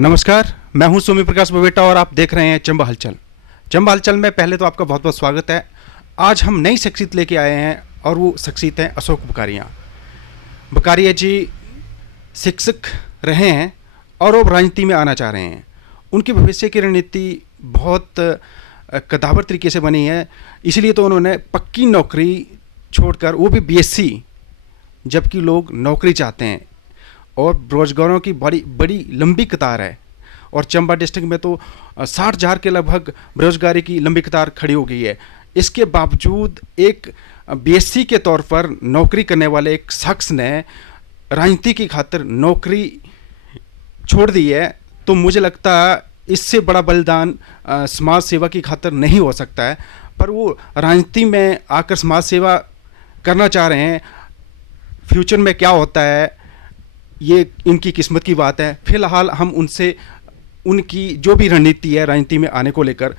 नमस्कार, मैं हूं सोमी प्रकाश बबेटा और आप देख रहे हैं चंबा हलचल। चंबा हलचल में पहले तो आपका बहुत बहुत स्वागत है। आज हम नई शख्सियत लेके आए हैं और वो शख्सियत हैं अशोक बुकारिया। बुकारिया जी शिक्षक रहे हैं और अब राजनीति में आना चाह रहे हैं। उनकी भविष्य की रणनीति बहुत कदावर तरीके से बनी है, इसलिए तो उन्होंने पक्की नौकरी छोड़कर, वो भी बीएससी, जबकि लोग नौकरी चाहते हैं और बेरोजगारों की बड़ी बड़ी लंबी कतार है। और चंबा डिस्ट्रिक्ट में तो 60,000 के लगभग बेरोजगारी की लंबी कतार खड़ी हो गई है। इसके बावजूद एक बीएससी के तौर पर नौकरी करने वाले एक शख्स ने राजनीति की खातिर नौकरी छोड़ दी है, तो मुझे लगता है इससे बड़ा बलिदान समाज सेवा की खातिर नहीं हो सकता है। पर वो राजनीति में आकर समाज सेवा करना चाह रहे हैं। फ्यूचर में क्या होता है ये इनकी किस्मत की बात है। फिलहाल हम उनसे उनकी जो भी रणनीति है राजनीति में आने को लेकर,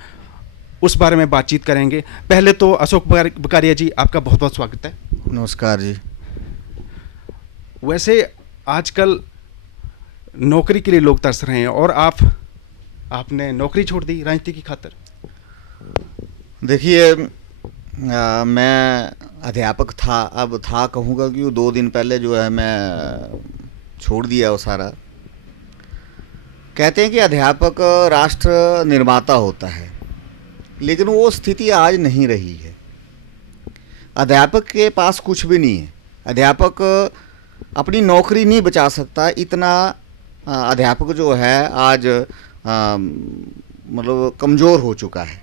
उस बारे में बातचीत करेंगे। पहले तो अशोक बुकारिया जी, आपका बहुत बहुत स्वागत है। नमस्कार जी। वैसे आजकल नौकरी के लिए लोग तरस रहे हैं और आपने नौकरी छोड़ दी राजनीति की खातिर। देखिए, मैं अध्यापक था, अब था कहूँगा कि 2 दिन पहले जो है मैं छोड़ दिया वो सारा। कहते हैं कि अध्यापक राष्ट्र निर्माता होता है, लेकिन वो स्थिति आज नहीं रही है। अध्यापक के पास कुछ भी नहीं है। अध्यापक अपनी नौकरी नहीं बचा सकता, इतना अध्यापक जो है आज मतलब कमज़ोर हो चुका है।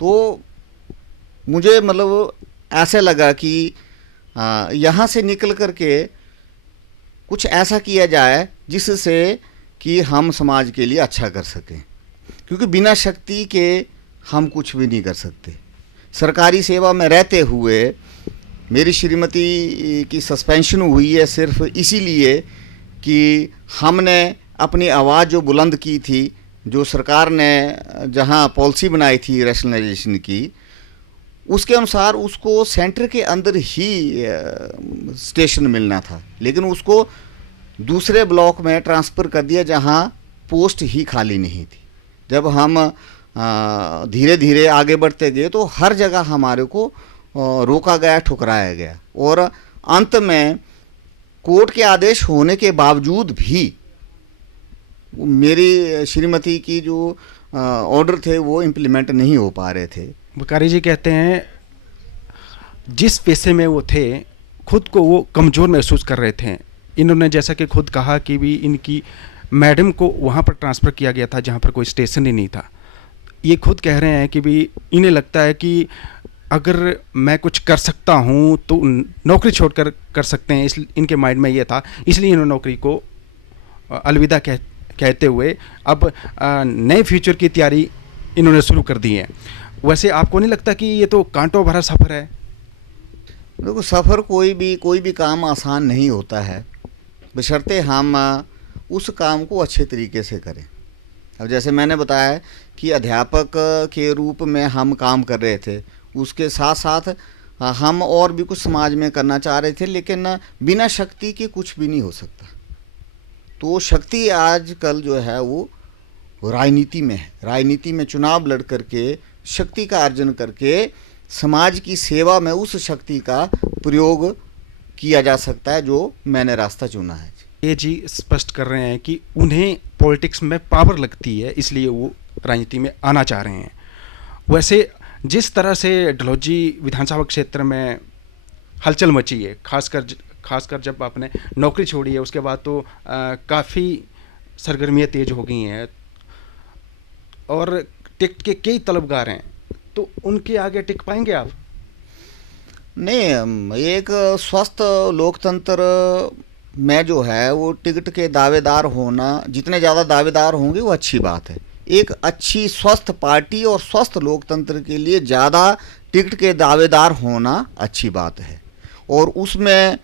तो मुझे मतलब ऐसे लगा कि यहाँ से निकल करके कुछ ऐसा किया जाए जिससे कि हम समाज के लिए अच्छा कर सकें, क्योंकि बिना शक्ति के हम कुछ भी नहीं कर सकते। सरकारी सेवा में रहते हुए मेरी श्रीमती की सस्पेंशन हुई है सिर्फ इसीलिए कि हमने अपनी आवाज़ जो बुलंद की थी, जो सरकार ने जहां पॉलिसी बनाई थी रैशनलाइजेशन की, उसके अनुसार उसको सेंटर के अंदर ही स्टेशन मिलना था, लेकिन उसको दूसरे ब्लॉक में ट्रांसफ़र कर दिया जहां पोस्ट ही खाली नहीं थी। जब हम धीरे धीरे आगे बढ़ते गए तो हर जगह हमारे को रोका गया, ठुकराया गया, और अंत में कोर्ट के आदेश होने के बावजूद भी मेरी श्रीमती की जो ऑर्डर थे वो इम्प्लीमेंट नहीं हो पा रहे थे। बुकारी जी कहते हैं जिस पेशे में वो थे खुद को वो कमज़ोर महसूस कर रहे थे। इन्होंने जैसा कि खुद कहा कि भी इनकी मैडम को वहाँ पर ट्रांसफ़र किया गया था जहाँ पर कोई स्टेशन ही नहीं था। ये खुद कह रहे हैं कि भी इन्हें लगता है कि अगर मैं कुछ कर सकता हूँ तो नौकरी छोड़कर कर सकते हैं। इस इनके माइंड में ये था, इसलिए इन्होंने नौकरी को अलविदा कहते हुए अब नए फ्यूचर की तैयारी इन्होंने शुरू कर दी है। वैसे आपको नहीं लगता कि ये तो कांटों भरा सफ़र है? देखो, सफ़र कोई भी काम आसान नहीं होता है, बशर्ते हम उस काम को अच्छे तरीके से करें। अब जैसे मैंने बताया कि अध्यापक के रूप में हम काम कर रहे थे, उसके साथ साथ हम और भी कुछ समाज में करना चाह रहे थे, लेकिन बिना शक्ति के कुछ भी नहीं हो सकता। तो शक्ति आजकल जो है वो राजनीति में है। राजनीति में चुनाव लड़ करके शक्ति का अर्जन करके समाज की सेवा में उस शक्ति का प्रयोग किया जा सकता है, जो मैंने रास्ता चुना है। ये जी स्पष्ट कर रहे हैं कि उन्हें पॉलिटिक्स में पावर लगती है, इसलिए वो राजनीति में आना चाह रहे हैं। वैसे जिस तरह से डलहौजी विधानसभा क्षेत्र में हलचल मची है, खासकर जब आपने नौकरी छोड़ी है, उसके बाद तो काफ़ी सरगर्मियाँ तेज हो गई हैं और टिकट के कई तलबगार हैं, तो उनके आगे टिक पाएंगे आप? नहीं, एक स्वस्थ लोकतंत्र में जो है वो टिकट के दावेदार होना, जितने ज़्यादा दावेदार होंगे वो अच्छी बात है। एक अच्छी स्वस्थ पार्टी और स्वस्थ लोकतंत्र के लिए ज़्यादा टिकट के दावेदार होना अच्छी बात है, और उसमें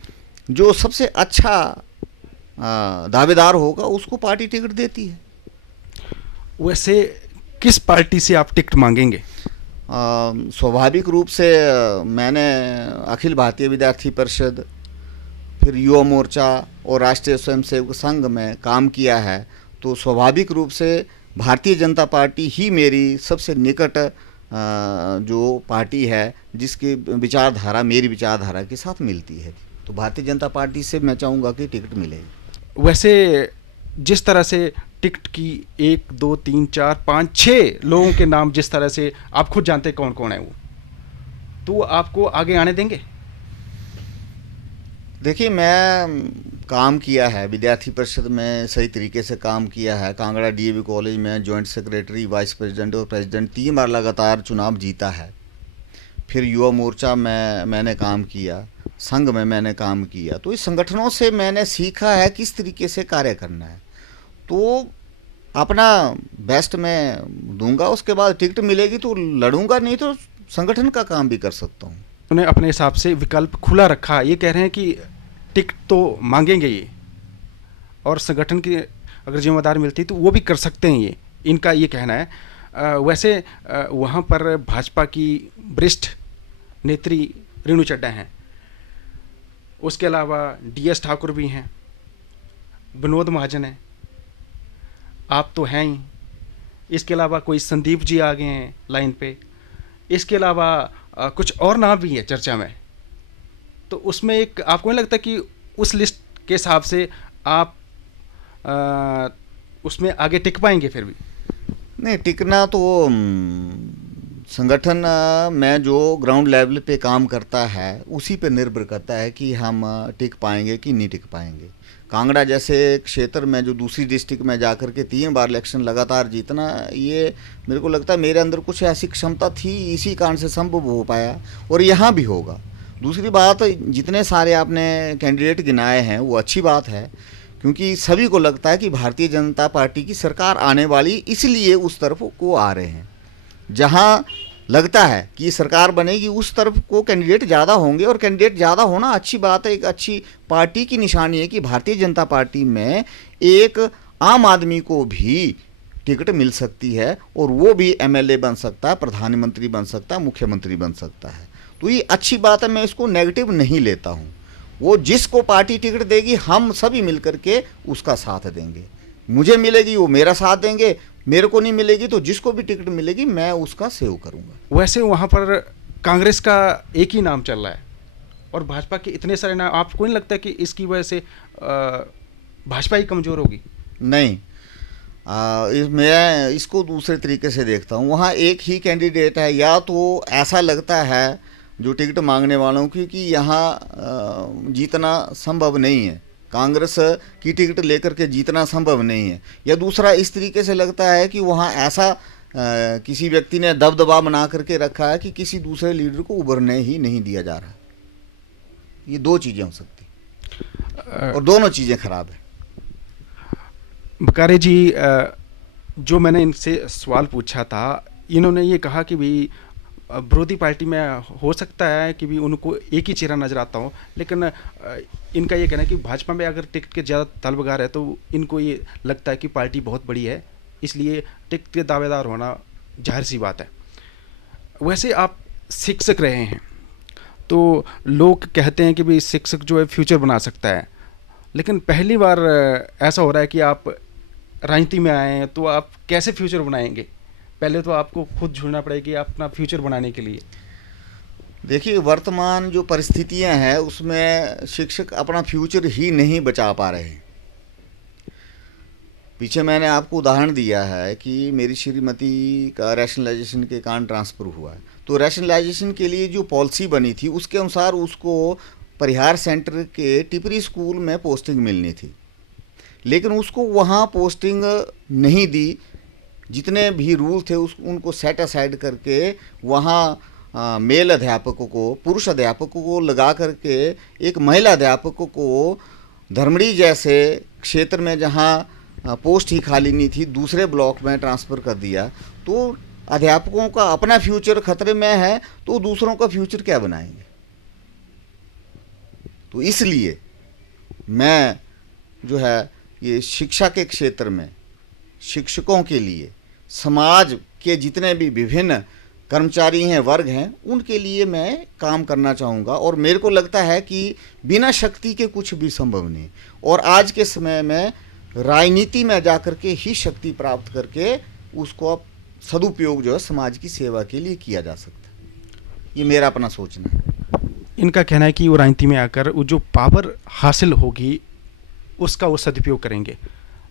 जो सबसे अच्छा दावेदार होगा उसको पार्टी टिकट देती है। वैसे किस पार्टी से आप टिकट मांगेंगे? स्वाभाविक रूप से मैंने अखिल भारतीय विद्यार्थी परिषद, फिर युवा मोर्चा और राष्ट्रीय स्वयंसेवक संघ में काम किया है, तो स्वाभाविक रूप से भारतीय जनता पार्टी ही मेरी सबसे निकट जो पार्टी है जिसकी विचारधारा मेरी विचारधारा के साथ मिलती है, तो भारतीय जनता पार्टी से मैं चाहूँगा कि टिकट मिलेगी। वैसे जिस तरह से टिकट की 1 2 3 4 5 6 लोगों के नाम जिस तरह से आप खुद जानते हैं कौन कौन है वो, तो आपको आगे आने देंगे? देखिए, मैं काम किया है विद्यार्थी परिषद में, सही तरीके से काम किया है। कांगड़ा डीएवी कॉलेज में जॉइंट सेक्रेटरी, वाइस प्रेसिडेंट और प्रेसिडेंट 3 बार लगातार चुनाव जीता है। फिर युवा मोर्चा में मैंने काम किया, संघ में मैंने काम किया। तो इस संगठनों से मैंने सीखा है किस तरीके से कार्य करना है। तो अपना बेस्ट मैं दूंगा, उसके बाद टिकट मिलेगी तो लड़ूंगा, नहीं तो संगठन का काम भी कर सकता हूँ। उन्हें अपने हिसाब से विकल्प खुला रखा। ये कह रहे हैं कि टिकट तो मांगेंगे ये, और संगठन की अगर जिम्मेदारी मिलती तो वो भी कर सकते हैं, ये इनका ये कहना है। वैसे वहाँ पर भाजपा की वरिष्ठ नेत्री रेणु चड्ढा हैं, उसके अलावा DS ठाकुर भी हैं, विनोद महाजन हैं, आप तो हैं ही, इसके अलावा कोई संदीप जी आ गए हैं लाइन पे, इसके अलावा कुछ और नाम भी है चर्चा में। तो उसमें एक आपको नहीं लगता कि उस लिस्ट के हिसाब से आप उसमें आगे टिक पाएंगे? फिर भी नहीं टिकना तो संगठन में जो ग्राउंड लेवल पे काम करता है उसी पे निर्भर करता है कि हम टिक पाएंगे कि नहीं टिक पाएंगे। कांगड़ा जैसे क्षेत्र में जो दूसरी डिस्ट्रिक्ट में जाकर के 3 बार इलेक्शन लगातार जीतना, ये मेरे को लगता है मेरे अंदर कुछ ऐसी क्षमता थी, इसी कारण से संभव हो पाया, और यहाँ भी होगा। दूसरी बात, जितने सारे आपने कैंडिडेट गिनाए हैं वो अच्छी बात है, क्योंकि सभी को लगता है कि भारतीय जनता पार्टी की सरकार आने वाली, इसलिए उस तरफ को आ रहे हैं। जहाँ लगता है कि सरकार बनेगी उस तरफ को कैंडिडेट ज़्यादा होंगे, और कैंडिडेट ज़्यादा होना अच्छी बात है। एक अच्छी पार्टी की निशानी है कि भारतीय जनता पार्टी में एक आम आदमी को भी टिकट मिल सकती है, और वो भी MLA बन सकता है, प्रधानमंत्री बन सकता है, मुख्यमंत्री बन सकता है। तो ये अच्छी बात है, मैं इसको नेगेटिव नहीं लेता हूँ। वो जिसको पार्टी टिकट देगी हम सभी मिलकर के उसका साथ देंगे। मुझे मिलेगी वो मेरा साथ देंगे, मेरे को नहीं मिलेगी तो जिसको भी टिकट मिलेगी मैं उसका सेव करूंगा। वैसे वहाँ पर कांग्रेस का एक ही नाम चल रहा है और भाजपा के इतने सारे नाम, आपको नहीं लगता कि इसकी वजह से भाजपा ही कमज़ोर होगी? नहीं, मैं इसको दूसरे तरीके से देखता हूँ। वहाँ एक ही कैंडिडेट है, या तो ऐसा लगता है जो टिकट मांगने वालों की कि यहाँ जीतना संभव नहीं है, कांग्रेस की टिकट लेकर के जीतना संभव नहीं है, या दूसरा इस तरीके से लगता है कि वहाँ ऐसा किसी व्यक्ति ने दबदबा बना करके रखा है कि किसी दूसरे लीडर को उभरने ही नहीं दिया जा रहा। ये 2 चीज़ें हो सकती और दोनों चीज़ें खराब है। बकारे जी, जो मैंने इनसे सवाल पूछा था, इन्होंने ये कहा कि भी विरोधी पार्टी में हो सकता है कि भी उनको एक ही चेहरा नजर आता हो, लेकिन इनका ये कहना है कि भाजपा में अगर टिकट के ज़्यादा तलबगार है तो इनको ये लगता है कि पार्टी बहुत बड़ी है, इसलिए टिकट के दावेदार होना जाहिर सी बात है। वैसे आप शिक्षक रहे हैं, तो लोग कहते हैं कि भी शिक्षक जो है फ्यूचर बना सकता है, लेकिन पहली बार ऐसा हो रहा है कि आप राजनीति में आए हैं, तो आप कैसे फ्यूचर बनाएंगे? पहले तो आपको खुद झुकना पड़ेगी अपना फ्यूचर बनाने के लिए। देखिए, वर्तमान जो परिस्थितियां हैं उसमें शिक्षक अपना फ्यूचर ही नहीं बचा पा रहे हैं। पीछे मैंने आपको उदाहरण दिया है कि मेरी श्रीमती का रैशनलाइजेशन के कारण ट्रांसफ़र हुआ है, तो रैशनलाइजेशन के लिए जो पॉलिसी बनी थी उसके अनुसार उसको परिहार सेंटर के टिपरी स्कूल में पोस्टिंग मिलनी थी, लेकिन उसको वहाँ पोस्टिंग नहीं दी। जितने भी रूल थे उनको सेट असाइड करके वहाँ मेल अध्यापकों को, पुरुष अध्यापकों को लगा करके एक महिला अध्यापकों को धर्मड़ी जैसे क्षेत्र में जहाँ पोस्ट ही खाली नहीं थी दूसरे ब्लॉक में ट्रांसफ़र कर दिया। तो अध्यापकों का अपना फ्यूचर खतरे में है, तो दूसरों का फ्यूचर क्या बनाएंगे? तो इसलिए मैं जो है ये शिक्षा के क्षेत्र में शिक्षकों के लिए, समाज के जितने भी विभिन्न कर्मचारी हैं, वर्ग हैं, उनके लिए मैं काम करना चाहूँगा। और मेरे को लगता है कि बिना शक्ति के कुछ भी संभव नहीं, और आज के समय में राजनीति में जाकर के ही शक्ति प्राप्त करके उसको अब सदुपयोग जो है समाज की सेवा के लिए किया जा सकता है। ये मेरा अपना सोचना है। इनका कहना है कि वो राजनीति में आकर वो जो पावर हासिल होगी उसका वो सदुपयोग करेंगे।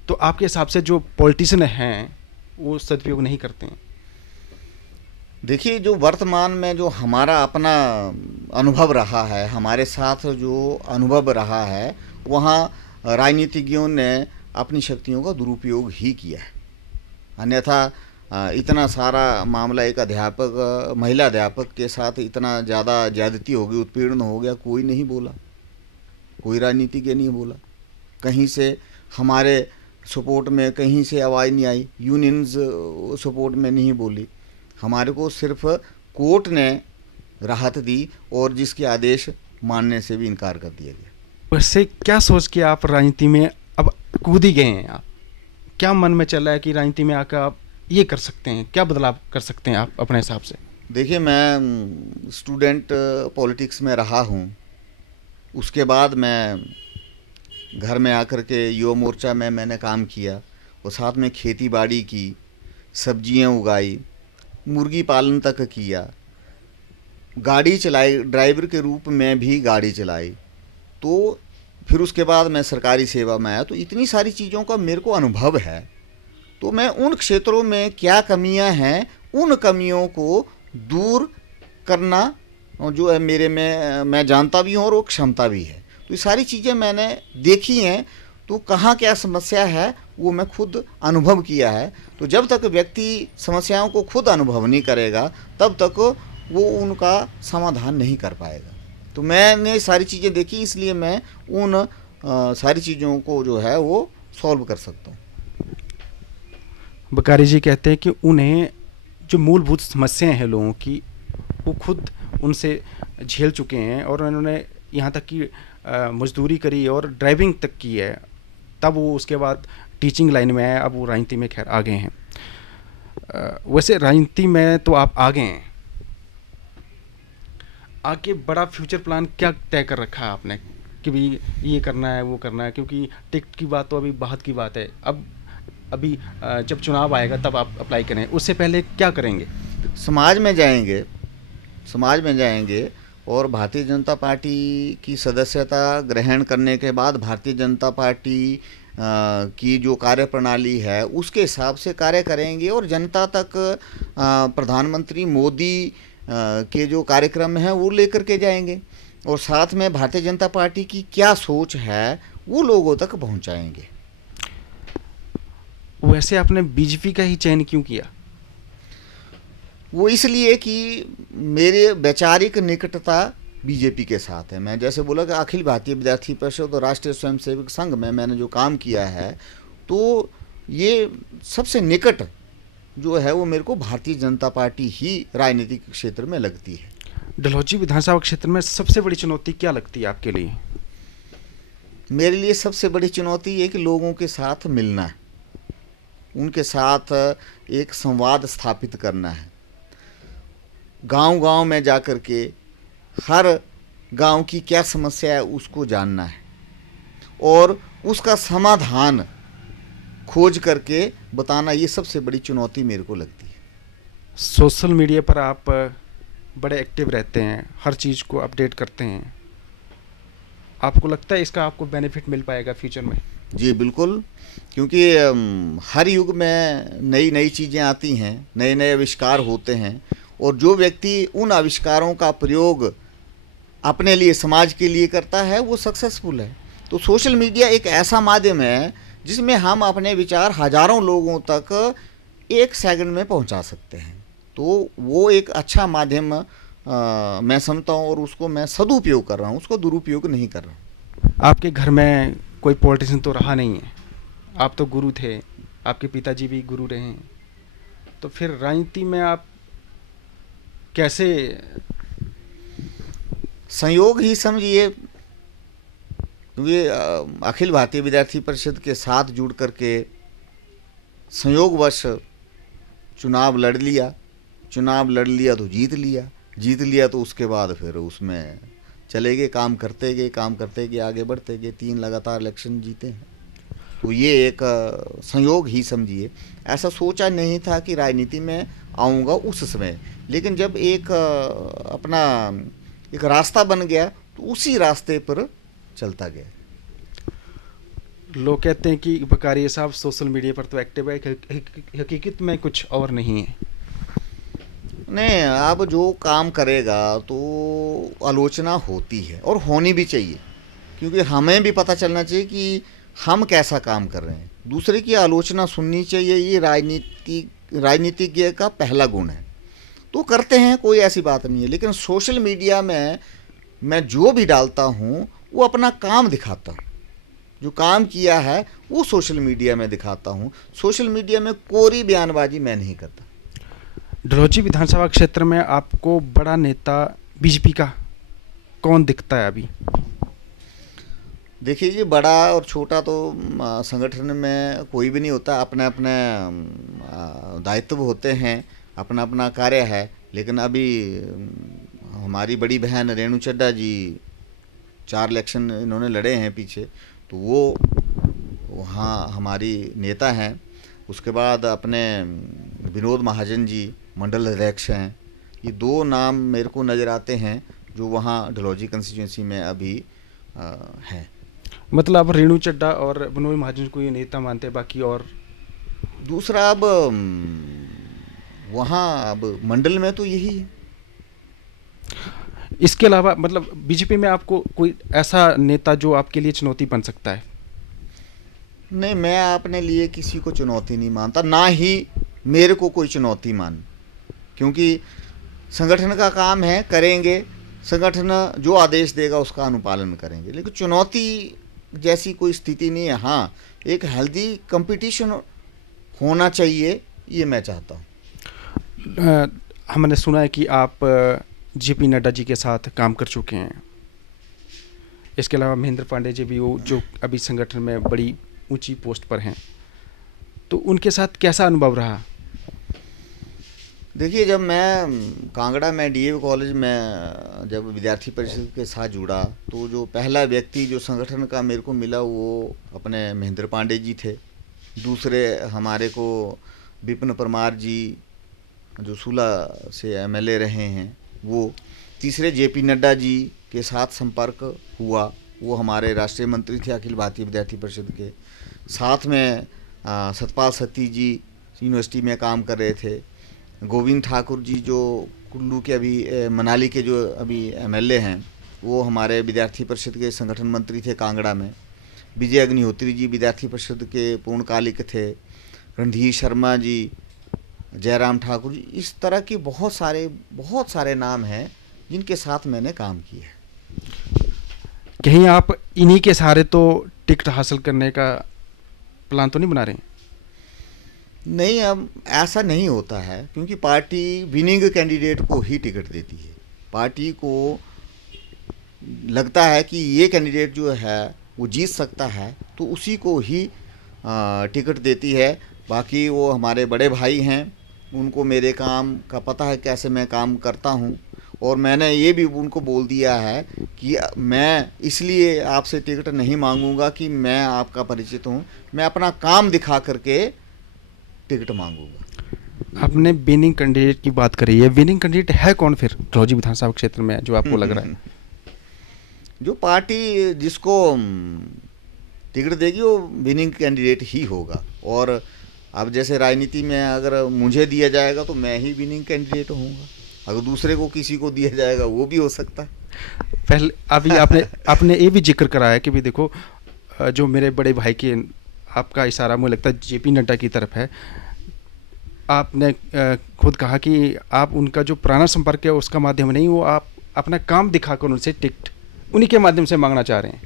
तो आपके हिसाब से जो पॉलिटिशियन हैं वो सदुपयोग नहीं करते हैं? देखिए, जो वर्तमान में जो हमारा अपना अनुभव रहा है, हमारे साथ जो अनुभव रहा है, वहाँ राजनीतिज्ञों ने अपनी शक्तियों का दुरुपयोग ही किया है। अन्यथा इतना सारा मामला एक अध्यापक, महिला अध्यापक के साथ इतना ज़्यादा ज्यादती हो गई, उत्पीड़न हो गया, कोई नहीं बोला, कोई राजनीतिज्ञ नहीं बोला। कहीं से हमारे सपोर्ट में कहीं से आवाज़ नहीं आई, यूनियंस सपोर्ट में नहीं बोली। हमारे को सिर्फ कोर्ट ने राहत दी और जिसके आदेश मानने से भी इनकार कर दिया गया। वैसे क्या सोच के आप राजनीति में अब कूद ही गए हैं? आप क्या मन में चल रहा है कि राजनीति में आकर आप ये कर सकते हैं, क्या बदलाव कर सकते हैं आप अपने हिसाब से? देखिए, मैं स्टूडेंट पॉलिटिक्स में रहा हूँ, उसके बाद मैं घर में आकर के युवा मोर्चा में मैंने काम किया और साथ में खेती बाड़ी की, सब्जियाँ उगाई, मुर्गी पालन तक किया, गाड़ी चलाई, ड्राइवर के रूप में भी गाड़ी चलाई। तो फिर उसके बाद मैं सरकारी सेवा में आया। तो इतनी सारी चीज़ों का मेरे को अनुभव है। तो मैं उन क्षेत्रों में क्या कमियां हैं, उन कमियों को दूर करना जो है मेरे में, मैं जानता भी हूँ और वो क्षमता भी है। तो ये सारी चीज़ें मैंने देखी हैं। तो कहाँ क्या समस्या है वो मैं खुद अनुभव किया है। तो जब तक व्यक्ति समस्याओं को खुद अनुभव नहीं करेगा तब तक वो उनका समाधान नहीं कर पाएगा। तो मैंने सारी चीज़ें देखी, इसलिए मैं उन सारी चीज़ों को जो है वो सॉल्व कर सकता हूँ। बकारी जी कहते हैं कि उन्हें जो मूलभूत समस्याएं हैं लोगों की, वो खुद उनसे झेल चुके हैं और उन्होंने यहाँ तक कि मजदूरी करी और ड्राइविंग तक की है, तब वो उसके बाद टीचिंग लाइन में आए, अब वो राजनीति में खैर आ गए हैं। वैसे राजनीति में तो आप आ गए हैं, आगे बड़ा फ्यूचर प्लान क्या तय कर रखा है आपने कि भाई ये करना है वो करना है? क्योंकि टिकट की बात तो अभी बात की बात है, अब अभी जब चुनाव आएगा तब आप अप्लाई करें, उससे पहले क्या करेंगे? समाज में जाएंगे और भारतीय जनता पार्टी की सदस्यता ग्रहण करने के बाद भारतीय जनता पार्टी की जो कार्य प्रणाली है उसके हिसाब से कार्य करेंगे और जनता तक प्रधानमंत्री मोदी के जो कार्यक्रम हैं वो लेकर के जाएंगे और साथ में भारतीय जनता पार्टी की क्या सोच है वो लोगों तक पहुंचाएंगे। वैसे आपने बीजेपी का ही चयन क्यों किया? वो इसलिए कि मेरे वैचारिक निकटता बीजेपी के साथ है। मैं जैसे बोला कि अखिल भारतीय विद्यार्थी परिषद और राष्ट्रीय स्वयंसेवक संघ में मैंने जो काम किया है, तो ये सबसे निकट जो है वो मेरे को भारतीय जनता पार्टी ही राजनीतिक क्षेत्र में लगती है। डलहौजी विधानसभा क्षेत्र में सबसे बड़ी चुनौती क्या लगती है आपके लिए? मेरे लिए सबसे बड़ी चुनौती ये कि लोगों के साथ मिलना है, उनके साथ एक संवाद स्थापित करना है, गांव-गांव में जाकर के हर गांव की क्या समस्या है उसको जानना है और उसका समाधान खोज करके बताना, ये सबसे बड़ी चुनौती मेरे को लगती है। सोशल मीडिया पर आप बड़े एक्टिव रहते हैं, हर चीज़ को अपडेट करते हैं, आपको लगता है इसका आपको बेनिफिट मिल पाएगा फ्यूचर में? जी बिल्कुल, क्योंकि हर युग में नई नई चीज़ें आती हैं, नए नए आविष्कार होते हैं और जो व्यक्ति उन आविष्कारों का प्रयोग अपने लिए, समाज के लिए करता है वो सक्सेसफुल है। तो सोशल मीडिया एक ऐसा माध्यम है जिसमें हम अपने विचार हजारों लोगों तक एक सेकंड में पहुंचा सकते हैं। तो वो एक अच्छा माध्यम मैं समझता हूँ और उसको मैं सदुपयोग कर रहा हूँ, उसको दुरुपयोग नहीं कर रहा हूँ। आपके घर में कोई पॉलिटिशियन तो रहा नहीं है, आप तो गुरु थे, आपके पिताजी भी गुरु रहे हैं, तो फिर राजनीति में आप कैसे? संयोग ही समझिए, क्योंकि अखिल भारतीय विद्यार्थी परिषद के साथ जुड़ करके संयोगवश चुनाव लड़ लिया तो जीत लिया तो उसके बाद फिर उसमें चले गए, काम करते गए, आगे बढ़ते गए, 3 लगातार इलेक्शन जीते हैं। तो ये एक संयोग ही समझिए। ऐसा सोचा नहीं था कि राजनीति में आऊँगा उस समय, लेकिन जब एक अपना एक रास्ता बन गया तो उसी रास्ते पर चलता गया। लोग कहते हैं कि बकारिया साहब सोशल मीडिया पर तो एक्टिव है, हकीकत में कुछ और नहीं है। नहीं, अब जो काम करेगा तो आलोचना होती है और होनी भी चाहिए, क्योंकि हमें भी पता चलना चाहिए कि हम कैसा काम कर रहे हैं। दूसरे की आलोचना सुननी चाहिए, ये राजनीतिज्ञ का पहला गुण है। तो करते हैं, कोई ऐसी बात नहीं है, लेकिन सोशल मीडिया में मैं जो भी डालता हूँ वो अपना काम दिखाता हूँ। जो काम किया है वो सोशल मीडिया में दिखाता हूँ। सोशल मीडिया में कोरी बयानबाजी मैं नहीं करता। डलहौजी विधानसभा क्षेत्र में आपको बड़ा नेता बीजेपी का कौन दिखता है अभी? देखिए, ये बड़ा और छोटा तो संगठन में कोई भी नहीं होता। अपने अपने दायित्व होते हैं, अपना अपना कार्य है। लेकिन अभी हमारी बड़ी बहन रेणु चड्ढा जी 4 इलेक्शन इन्होंने लड़े हैं पीछे, तो वो वहाँ हमारी नेता हैं। उसके बाद अपने विनोद महाजन जी मंडल अध्यक्ष हैं। ये 2 नाम मेरे को नज़र आते हैं जो वहाँ डलहौजी कंस्टिट्यूंसी में अभी हैं। मतलब आप रेणु चड्ढा और विनोद महाजन को ये नेता मानते हैं, बाकी और दूसरा अब वहाँ अब मंडल में तो यही है। इसके अलावा मतलब बीजेपी में आपको कोई ऐसा नेता जो आपके लिए चुनौती बन सकता है? नहीं, मैं अपने लिए किसी को चुनौती नहीं मानता, ना ही मेरे को कोई चुनौती मान, क्योंकि संगठन का काम है, करेंगे। संगठन जो आदेश देगा उसका अनुपालन करेंगे, लेकिन चुनौती जैसी कोई स्थिति नहीं है। हाँ, एक हेल्दी कंपटीशन होना चाहिए, ये मैं चाहता हूँ। हमने सुना है कि आप जेपी नड्डा जी के साथ काम कर चुके हैं। इसके अलावा महेंद्र पांडे जी भी वो जो अभी संगठन में बड़ी ऊंची पोस्ट पर हैं, तो उनके साथ कैसा अनुभव रहा? देखिए, जब मैं कांगड़ा में डीएवी कॉलेज में जब विद्यार्थी परिषद के साथ जुड़ा, तो जो पहला व्यक्ति जो संगठन का मेरे को मिला वो अपने महेंद्र पांडे जी थे। दूसरे हमारे को विपिन परमार जी जो सूला से एमएलए रहे हैं वो। तीसरे जेपी नड्डा जी के साथ संपर्क हुआ, वो हमारे राष्ट्रीय मंत्री थे अखिल भारतीय विद्यार्थी परिषद के। साथ में सतपाल सत्ती जी यूनिवर्सिटी में काम कर रहे थे। गोविंद ठाकुर जी जो कुल्लू के अभी मनाली के जो अभी एमएलए हैं, वो हमारे विद्यार्थी परिषद के संगठन मंत्री थे कांगड़ा में। विजय अग्निहोत्री जी विद्यार्थी परिषद के पूर्णकालिक थे। रणधीर शर्मा जी, जयराम ठाकुर जी, इस तरह के बहुत सारे नाम हैं जिनके साथ मैंने काम किया है। कहीं आप इन्हीं के सहारे तो टिकट हासिल करने का प्लान तो नहीं बना रहे हैं? नहीं, अब ऐसा नहीं होता है, क्योंकि पार्टी विनिंग कैंडिडेट को ही टिकट देती है। पार्टी को लगता है कि ये कैंडिडेट जो है वो जीत सकता है, तो उसी को ही टिकट देती है। बाकी वो हमारे बड़े भाई हैं, उनको मेरे काम का पता है, कैसे मैं काम करता हूँ। और मैंने ये भी उनको बोल दिया है कि मैं इसलिए आपसे टिकट नहीं मांगूंगा कि मैं आपका परिचित हूँ, मैं अपना काम दिखा करके टिकट मांगूंगा। आपने विनिंग कैंडिडेट की बात करी है, विनिंग कैंडिडेट है कौन फिर डलहौजी विधानसभा क्षेत्र में जो आपको लग रहा है? जो पार्टी जिसको टिकट देगी वो विनिंग कैंडिडेट ही होगा। और अब जैसे राजनीति में अगर मुझे दिया जाएगा तो मैं ही विनिंग कैंडिडेट होऊंगा, अगर दूसरे को किसी को दिया जाएगा वो भी हो सकता है। पहले अभी आपने ये भी जिक्र कराया कि भी देखो, जो मेरे बड़े भाई के, आपका इशारा मुझे लगता है जेपी नड्डा की तरफ है। आपने खुद कहा कि आप उनका जो पुराना संपर्क है उसका माध्यम नहीं, वो आप अपना काम दिखाकर उनसे टिकट उन्हीं के माध्यम से मांगना चाह रहे हैं।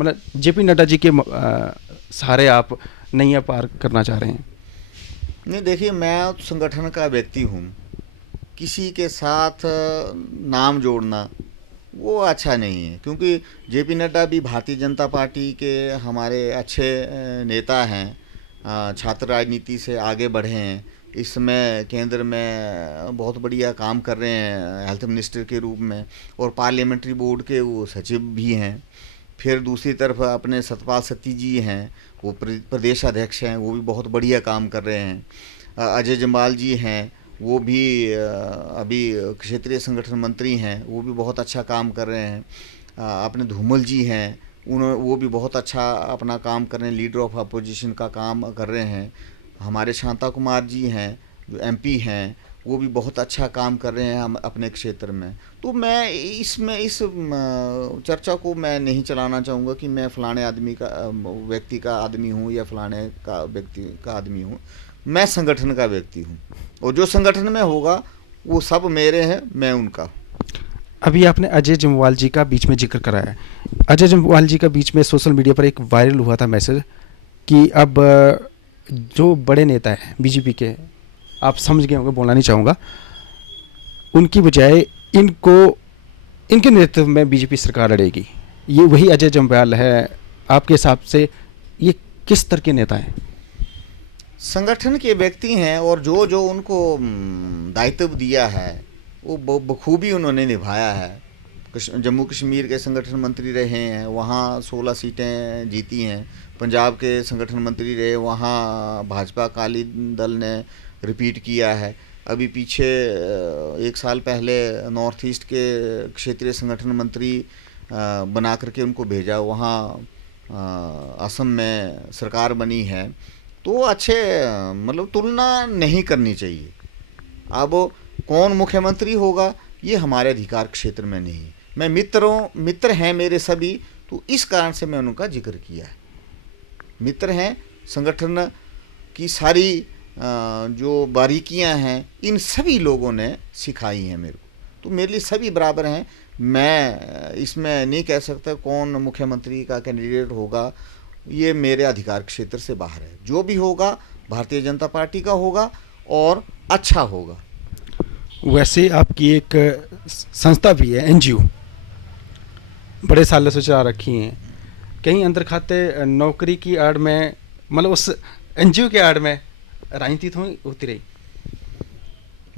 मतलब जेपी नड्डा जी के सहारे आप नैया पार करना चाह रहे हैं? नहीं, देखिए, मैं संगठन का व्यक्ति हूँ। किसी के साथ नाम जोड़ना वो अच्छा नहीं है, क्योंकि जेपी नड्डा भी भारतीय जनता पार्टी के हमारे अच्छे नेता हैं। छात्र राजनीति से आगे बढ़े हैं, इस समय केंद्र में बहुत बढ़िया काम कर रहे हैं हेल्थ मिनिस्टर के रूप में, और पार्लियामेंट्री बोर्ड के वो सचिव भी हैं। फिर दूसरी तरफ अपने सतपाल सत्ती जी हैं, वो प्रदेश अध्यक्ष हैं, वो भी बहुत बढ़िया काम कर रहे हैं। अजय जम्वाल जी हैं, वो भी अभी क्षेत्रीय संगठन मंत्री हैं, वो भी बहुत अच्छा काम कर रहे हैं। अपने धूमल जी हैं, वो भी बहुत अच्छा अपना काम कर रहे हैं, लीडर ऑफ अपोजिशन का काम कर रहे हैं। हमारे शांता कुमार जी हैं जो एमपी हैं, वो भी बहुत अच्छा काम कर रहे हैं हम अपने क्षेत्र में। तो मैं इसमें इस चर्चा को मैं नहीं चलाना चाहूँगा कि मैं फलाने आदमी का व्यक्ति का आदमी हूँ या फलाने का व्यक्ति का आदमी हूँ। मैं संगठन का व्यक्ति हूँ और जो संगठन में होगा वो सब मेरे हैं, मैं उनका। अभी आपने अजय जम्वाल जी का बीच में जिक्र कराया है। अजय जम्वाल जी का बीच में सोशल मीडिया पर एक वायरल हुआ था मैसेज कि अब जो बड़े नेता हैं बीजेपी के, आप समझ गए होंगे, बोलना नहीं चाहूँगा, उनकी बजाय इनके नेतृत्व में बीजेपी सरकार लड़ेगी। ये वही अजय जम्वाल है। आपके हिसाब से ये किस तरह के नेता हैं? संगठन के व्यक्ति हैं और जो जो उनको दायित्व दिया है वो बखूबी उन्होंने निभाया है। जम्मू कश्मीर के संगठन मंत्री रहे हैं, वहाँ 16 सीटें जीती हैं। पंजाब के संगठन मंत्री रहे, वहाँ भाजपा अकाली दल ने रिपीट किया है। अभी पीछे 1 साल पहले नॉर्थ ईस्ट के क्षेत्रीय संगठन मंत्री बना करके उनको भेजा, वहाँ असम में सरकार बनी है। तो अच्छे मतलब तुलना नहीं करनी चाहिए। अब कौन मुख्यमंत्री होगा ये हमारे अधिकार क्षेत्र में नहीं है। मैं मित्र हैं मेरे सभी, तो इस कारण से मैं उनका जिक्र किया है। मित्र हैं, संगठन की सारी जो बारीकियां हैं इन सभी लोगों ने सिखाई हैं मेरे को, तो मेरे लिए सभी बराबर हैं। मैं इसमें नहीं कह सकता कौन मुख्यमंत्री का कैंडिडेट होगा, ये मेरे अधिकार क्षेत्र से बाहर है। जो भी होगा भारतीय जनता पार्टी का होगा और अच्छा होगा। वैसे आपकी एक संस्था भी है, एनजीओ, बड़े सालों से चला रखी हैं। कहीं अंदर खाते नौकरी की आड़ में, मतलब उस एनजीओ के आड़ में राजनीति तो होती रही?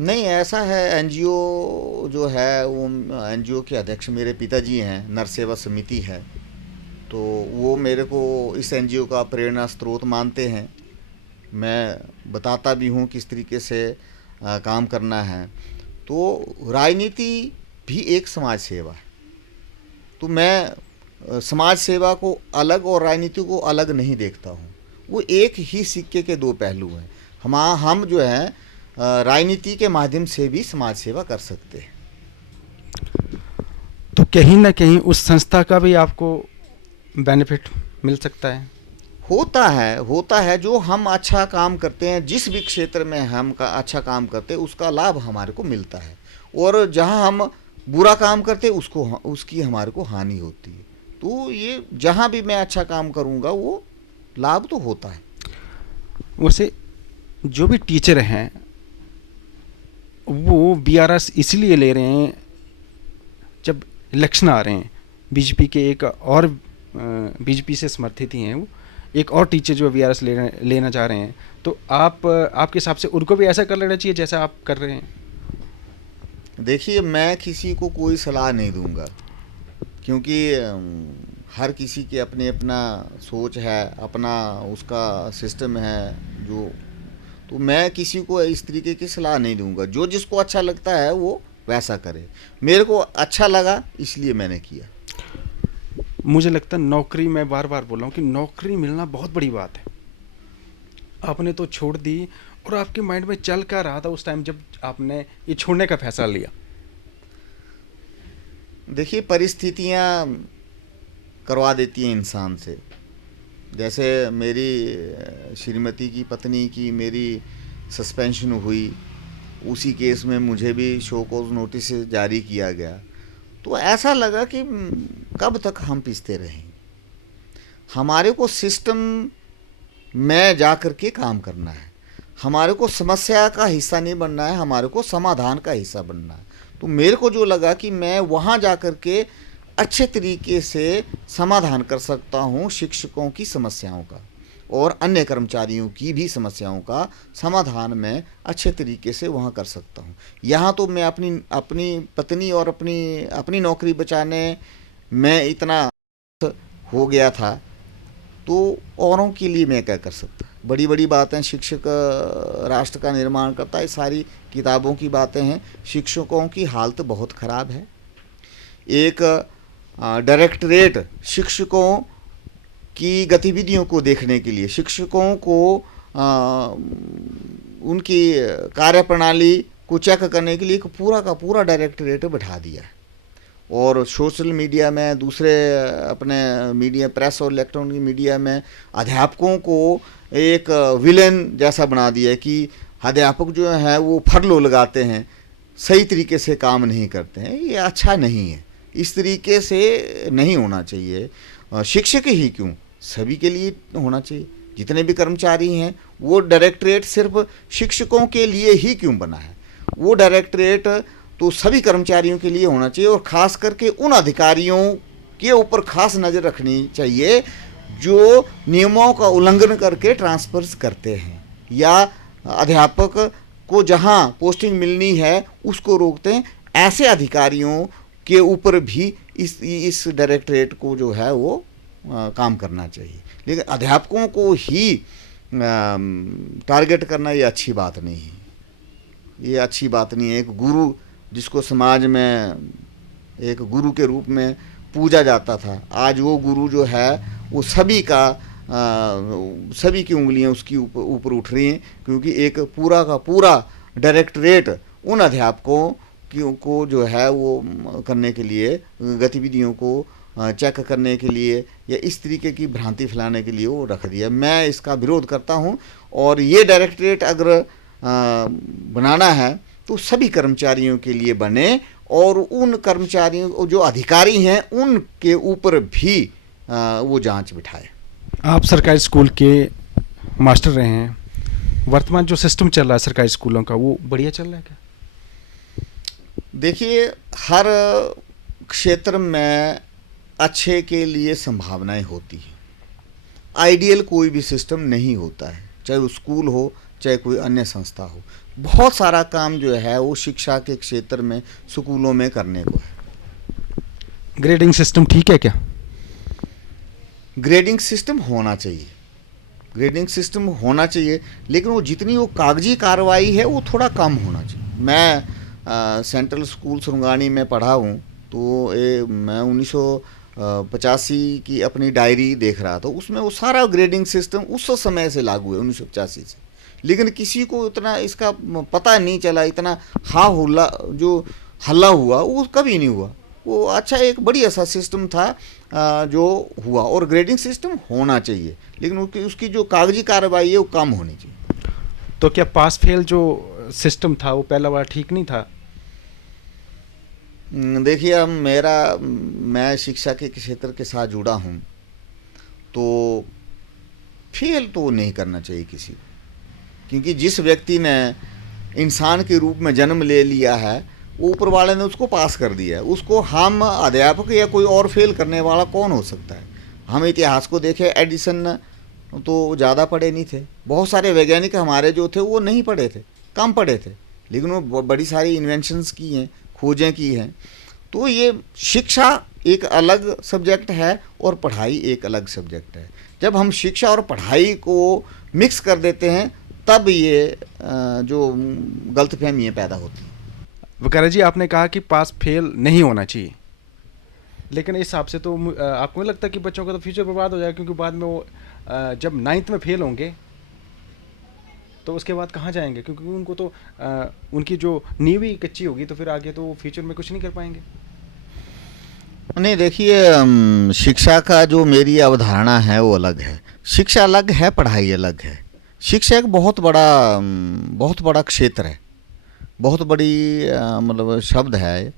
नहीं, ऐसा है। एनजीओ जो है वो एनजीओ के अध्यक्ष मेरे पिताजी हैं, नर सेवा समिति है, तो वो मेरे को इस एनजीओ का प्रेरणा स्रोत मानते हैं। मैं बताता भी हूँ किस तरीके से काम करना है। तो राजनीति भी एक समाज सेवा है, तो मैं समाज सेवा को अलग और राजनीति को अलग नहीं देखता हूँ। वो एक ही सिक्के के दो पहलू हैं। हम जो है राजनीति के माध्यम से भी समाज सेवा कर सकते हैं। तो कहीं ना कहीं उस संस्था का भी आपको बेनिफिट मिल सकता है? होता है। जो हम अच्छा काम करते हैं, जिस भी क्षेत्र में हम का अच्छा काम करते हैं उसका लाभ हमारे को मिलता है, और जहां हम बुरा काम करते हैं उसकी हमारे को हानि होती है। तो ये जहां भी मैं अच्छा काम करूंगा वो लाभ तो होता है। वैसे जो भी टीचर हैं वो बीआरएस इसलिए ले रहे हैं, जब इलेक्शन आ रहे हैं, बीजेपी के एक और बीजेपी से समर्थित ही हैं, वो एक और टीचर जो बीआरएस लेना चाह रहे हैं, तो आपके हिसाब से उनको भी ऐसा कर लेना चाहिए जैसा आप कर रहे हैं? देखिए, मैं किसी को कोई सलाह नहीं दूंगा, क्योंकि हर किसी के अपना सोच है, अपना उसका सिस्टम है जो, तो मैं किसी को इस तरीके की सलाह नहीं दूंगा। जो जिसको अच्छा लगता है वो वैसा करे। मेरे को अच्छा लगा इसलिए मैंने किया। मुझे लगता है नौकरी, मैं बार बार बोल रहा हूँ कि नौकरी मिलना बहुत बड़ी बात है। आपने तो छोड़ दी, और आपके माइंड में चल क्या रहा था उस टाइम जब आपने ये छोड़ने का फैसला लिया? देखिए, परिस्थितियाँ करवा देती हैं इंसान से। जैसे मेरी श्रीमती की पत्नी की मेरी सस्पेंशन हुई, उसी केस में मुझे भी शो कॉज नोटिस जारी किया गया। तो ऐसा लगा कि कब तक हम पिसते रहें। हमारे को सिस्टम में जा कर के काम करना है। हमारे को समस्या का हिस्सा नहीं बनना है, हमारे को समाधान का हिस्सा बनना है। तो मेरे को जो लगा कि मैं वहाँ जा कर के अच्छे तरीके से समाधान कर सकता हूँ शिक्षकों की समस्याओं का और अन्य कर्मचारियों की भी समस्याओं का समाधान मैं अच्छे तरीके से वहाँ कर सकता हूँ। यहाँ तो मैं अपनी पत्नी और अपनी नौकरी बचाने में इतना हो गया था, तो औरों के लिए मैं क्या कर सकता। बड़ी बड़ी बातें शिक्षक राष्ट्र का निर्माण करता है, सारी किताबों की बातें हैं। शिक्षकों की हालत बहुत ख़राब है। एक डायरेक्टरेट शिक्षकों की गतिविधियों को देखने के लिए, शिक्षकों को उनकी कार्यप्रणाली को चेक करने के लिए एक पूरा का पूरा डायरेक्टरेट बैठा दिया है। और सोशल मीडिया में, दूसरे अपने मीडिया, प्रेस और इलेक्ट्रॉनिक मीडिया में अध्यापकों को एक विलेन जैसा बना दिया है कि अध्यापक जो है वो फरलो लगाते हैं, सही तरीके से काम नहीं करते हैं। ये अच्छा नहीं है, इस तरीके से नहीं होना चाहिए। शिक्षक ही क्यों, सभी के लिए होना चाहिए। जितने भी कर्मचारी हैं, वो डायरेक्टरेट सिर्फ शिक्षकों के लिए ही क्यों बना है? वो डायरेक्टरेट तो सभी कर्मचारियों के लिए होना चाहिए, और ख़ास करके उन अधिकारियों के ऊपर खास नज़र रखनी चाहिए जो नियमों का उल्लंघन करके ट्रांसफर्स करते हैं, या अध्यापक को जहां पोस्टिंग मिलनी है उसको रोकते हैं। ऐसे अधिकारियों के ऊपर भी इस डायरेक्टरेट को जो है वो काम करना चाहिए। लेकिन अध्यापकों को ही टारगेट करना ये अच्छी बात नहीं है, ये अच्छी बात नहीं है। एक गुरु जिसको समाज में एक गुरु के रूप में पूजा जाता था, आज वो गुरु जो है वो सभी की उंगलियां उसकी ऊपर उठ रही हैं, क्योंकि एक पूरा का पूरा डायरेक्टरेट उन अध्यापकों को जो है वो करने के लिए, गतिविधियों को चेक करने के लिए या इस तरीके की भ्रांति फैलाने के लिए वो रख दिया। मैं इसका विरोध करता हूँ, और ये डायरेक्टरेट अगर बनाना है तो सभी कर्मचारियों के लिए बने, और उन कर्मचारियों जो अधिकारी हैं उनके ऊपर भी वो जांच बिठाए। आप सरकारी स्कूल के मास्टर रहे हैं, वर्तमान जो सिस्टम चल रहा है सरकारी स्कूलों का, वो बढ़िया चल रहा है क्या? देखिए, हर क्षेत्र में अच्छे के लिए संभावनाएं होती हैं। आइडियल कोई भी सिस्टम नहीं होता है, चाहे वो स्कूल हो चाहे कोई अन्य संस्था हो। बहुत सारा काम जो है वो शिक्षा के क्षेत्र में, स्कूलों में करने को है। ग्रेडिंग सिस्टम ठीक है क्या? ग्रेडिंग सिस्टम होना चाहिए, ग्रेडिंग सिस्टम होना चाहिए, लेकिन वो जितनी वो कागजी कार्रवाई है वो थोड़ा कम होना चाहिए। मैं सेंट्रल स्कूल सुरंगानी में पढ़ा हूँ, तो मैं 1985 की अपनी डायरी देख रहा था, उसमें वो सारा ग्रेडिंग सिस्टम उस समय से लागू है, 1985 से। लेकिन किसी को इतना इसका पता नहीं चला, इतना जो हल्ला हुआ वो कभी नहीं हुआ। वो अच्छा एक बढ़िया सा सिस्टम था जो हुआ, और ग्रेडिंग सिस्टम होना चाहिए, लेकिन उसकी जो कागजी कार्रवाई है वो कम होनी चाहिए। तो क्या पास फेल जो सिस्टम था वो पहला वाला ठीक नहीं था? देखिए, अब मैं शिक्षा के क्षेत्र के साथ जुड़ा हूँ, तो फेल तो नहीं करना चाहिए किसी को, क्योंकि जिस व्यक्ति ने इंसान के रूप में जन्म ले लिया है, वो ऊपर वाले ने उसको पास कर दिया है। उसको हम अध्यापक या कोई और फेल करने वाला कौन हो सकता है? हम इतिहास को देखें, एडिसन तो ज़्यादा पढ़े नहीं थे, बहुत सारे वैज्ञानिक हमारे जो थे वो नहीं पढ़े थे, कम पढ़े थे, लेकिन वो बड़ी सारी इन्वेंशंस की हैं, खोजें की हैं। तो ये शिक्षा एक अलग सब्जेक्ट है और पढ़ाई एक अलग सब्जेक्ट है। जब हम शिक्षा और पढ़ाई को मिक्स कर देते हैं, तब ये जो गलतफहमियाँ पैदा होती हैं। वकारा जी, आपने कहा कि पास फेल नहीं होना चाहिए, लेकिन इस हिसाब से तो आपको नहीं लगता कि बच्चों का तो फ्यूचर बर्बाद हो जाएगा? क्योंकि बाद में वो जब 9th में फेल होंगे तो उसके बाद कहाँ जाएंगे? क्योंकि उनको तो उनकी जो नींव ही कच्ची होगी, तो फिर आगे तो वो फ्यूचर में कुछ नहीं कर पाएंगे। नहीं, देखिए, शिक्षा का जो मेरी अवधारणा है वो अलग है। शिक्षा अलग है, पढ़ाई अलग है। शिक्षा एक बहुत बड़ा क्षेत्र है, बहुत बड़ी मतलब शब्द है।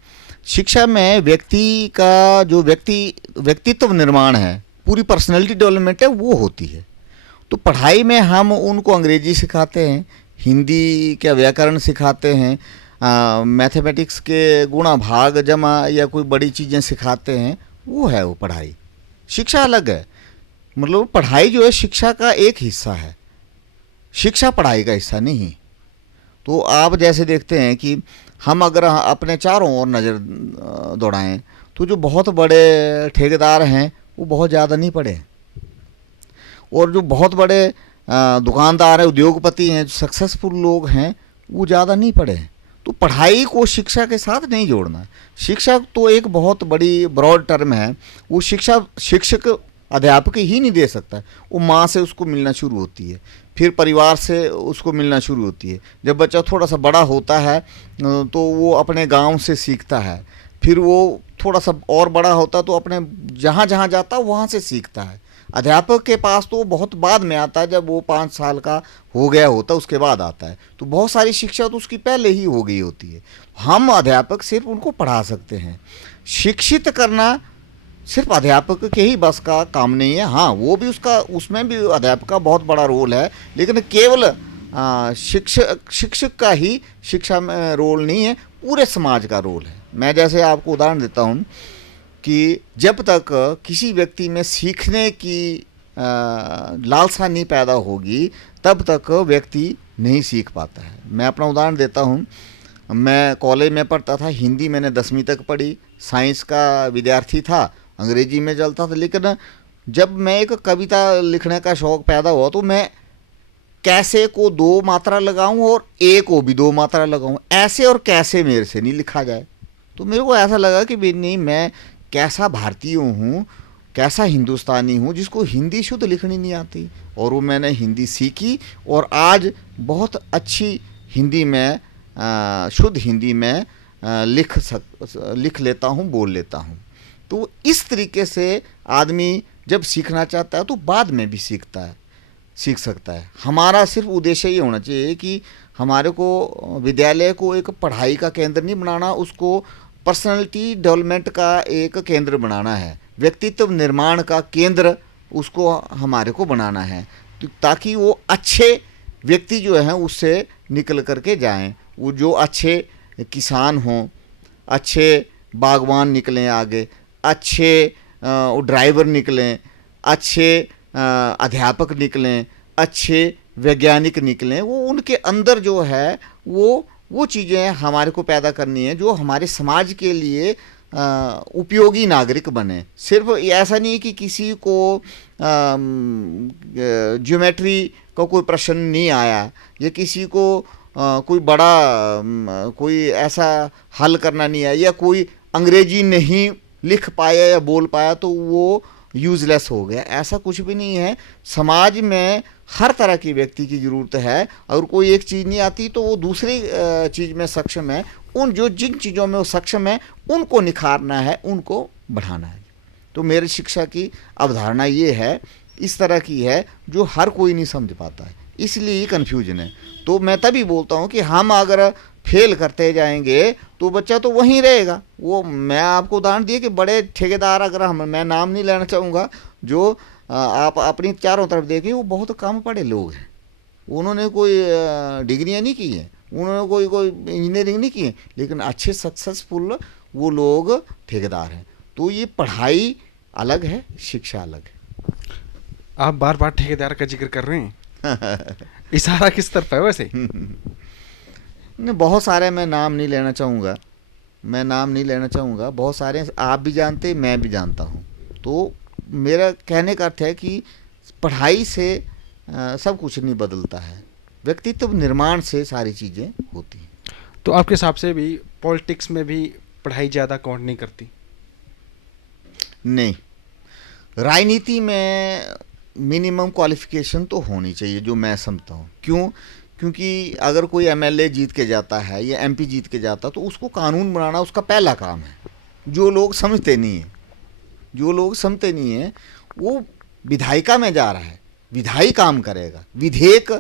शिक्षा में व्यक्ति का जो व्यक्तित्व निर्माण है, पूरी पर्सनैलिटी डेवलपमेंट है, वो होती है। तो पढ़ाई में हम उनको अंग्रेजी सिखाते हैं, हिंदी का व्याकरण सिखाते हैं, मैथमेटिक्स के गुणा भाग जमा या कोई बड़ी चीज़ें सिखाते हैं, वो है वो पढ़ाई। शिक्षा अलग है, मतलब पढ़ाई जो है शिक्षा का एक हिस्सा है, शिक्षा पढ़ाई का हिस्सा नहीं। तो आप जैसे देखते हैं कि हम अगर अपने चारों ओर नज़र दौड़ाएं, तो जो बहुत बड़े ठेकेदार हैं वो बहुत ज़्यादा नहीं पढ़े हैं। और जो बहुत बड़े दुकानदार हैं, उद्योगपति हैं, जो सक्सेसफुल लोग हैं, वो ज़्यादा नहीं पढ़े हैं। तो पढ़ाई को शिक्षा के साथ नहीं जोड़ना। शिक्षा तो एक बहुत बड़ी ब्रॉड टर्म है। वो शिक्षा शिक्षक अध्यापक ही नहीं दे सकता। वो माँ से उसको मिलना शुरू होती है, फिर परिवार से उसको मिलना शुरू होती है। जब बच्चा थोड़ा सा बड़ा होता है तो वो अपने गांव से सीखता है, फिर वो थोड़ा सा और बड़ा होता तो अपने जहाँ जहाँ जाता है वहाँ से सीखता है। अध्यापक के पास तो बहुत बाद में आता है, जब वो 5 साल का हो गया होता है उसके बाद आता है। तो बहुत सारी शिक्षा तो उसकी पहले ही हो गई होती है। हम अध्यापक सिर्फ उनको पढ़ा सकते हैं। शिक्षित करना सिर्फ अध्यापक के ही बस का काम नहीं है। हाँ, वो भी उसमें भी अध्यापक का बहुत बड़ा रोल है, लेकिन केवल शिक्षक का ही शिक्षा में रोल नहीं है, पूरे समाज का रोल है। मैं जैसे आपको उदाहरण देता हूँ कि जब तक किसी व्यक्ति में सीखने की लालसा नहीं पैदा होगी, तब तक व्यक्ति नहीं सीख पाता है। मैं अपना उदाहरण देता हूँ। मैं कॉलेज में पढ़ता था, हिंदी मैंने 10वीं तक पढ़ी, साइंस का विद्यार्थी था, अंग्रेजी में चलता था। लेकिन जब मैं एक कविता लिखने का शौक़ पैदा हुआ तो मैं कैसे को 2 मात्रा लगाऊं और ए को भी 2 मात्रा लगाऊं, ऐसे और कैसे मेरे से नहीं लिखा जाए। तो मेरे को ऐसा लगा कि भाई नहीं, मैं कैसा भारतीय हूँ, कैसा हिंदुस्तानी हूँ जिसको हिंदी शुद्ध लिखनी नहीं आती। और वो मैंने हिंदी सीखी और आज बहुत अच्छी हिंदी में, शुद्ध हिंदी में लिख लेता हूँ, बोल लेता हूँ। तो इस तरीके से आदमी जब सीखना चाहता है तो बाद में भी सीख सकता है। हमारा सिर्फ उद्देश्य ये होना चाहिए कि हमारे को विद्यालय को एक पढ़ाई का केंद्र नहीं बनाना, उसको पर्सनालिटी डेवलपमेंट का एक केंद्र बनाना है, व्यक्तित्व निर्माण का केंद्र उसको हमारे को बनाना है, ताकि वो अच्छे व्यक्ति जो हैं उससे निकल करके जाएं। वो जो अच्छे किसान हों, अच्छे बागवान निकलें आगे, अच्छे ड्राइवर निकलें, अच्छे अध्यापक निकलें, अच्छे वैज्ञानिक निकलें। वो उनके अंदर जो है वो चीज़ें हमारे को पैदा करनी है जो हमारे समाज के लिए उपयोगी नागरिक बने। सिर्फ ऐसा नहीं कि किसी को ज्योमेट्री का कोई प्रश्न नहीं आया या किसी को कोई बड़ा कोई ऐसा हल करना नहीं आया या कोई अंग्रेजी नहीं लिख पाया या बोल पाया तो वो यूज़लेस हो गया। ऐसा कुछ भी नहीं है। समाज में हर तरह की व्यक्ति की ज़रूरत है। अगर कोई एक चीज़ नहीं आती तो वो दूसरी चीज़ में सक्षम है। जिन चीज़ों में वो सक्षम है उनको निखारना है, उनको बढ़ाना है। तो मेरी शिक्षा की अवधारणा ये है, इस तरह की है जो हर कोई नहीं समझ पाता है, इसलिए कन्फ्यूजन है। तो मैं तभी बोलता हूँ कि हम अगर फेल करते जाएंगे तो बच्चा तो वहीं रहेगा। वो मैं आपको उदाहरण दिए कि बड़े ठेकेदार, अगर मैं नाम नहीं लेना चाहूँगा, जो आप अपनी चारों तरफ देखें वो बहुत कम पढ़े लोग हैं। उन्होंने कोई डिग्रियाँ नहीं की हैं, उन्होंने कोई इंजीनियरिंग नहीं की है, लेकिन अच्छे सक्सेसफुल वो लोग ठेकेदार हैं। तो ये पढ़ाई अलग है, शिक्षा अलग है। आप बार बार ठेकेदार का जिक्र कर रहे हैं इशारा किस तरफ है वैसे? नहीं, बहुत सारे मैं नाम नहीं लेना चाहूँगा, बहुत सारे आप भी जानते, मैं भी जानता हूँ। तो मेरा कहने का अर्थ है कि पढ़ाई से सब कुछ नहीं बदलता है, व्यक्तित्व निर्माण से सारी चीज़ें होती हैं। तो आपके हिसाब से भी पॉलिटिक्स में भी पढ़ाई ज़्यादा काउंट नहीं करती? नहीं, राजनीति में मिनिमम क्वालिफिकेशन तो होनी चाहिए, जो मैं समझता हूँ। क्योंकि अगर कोई एमएलए जीत के जाता है या एमपी जीत के जाता तो उसको कानून बनाना उसका पहला काम है। जो लोग समझते नहीं हैं वो विधायिका में जा रहा है, विधायी काम करेगा, विधेयक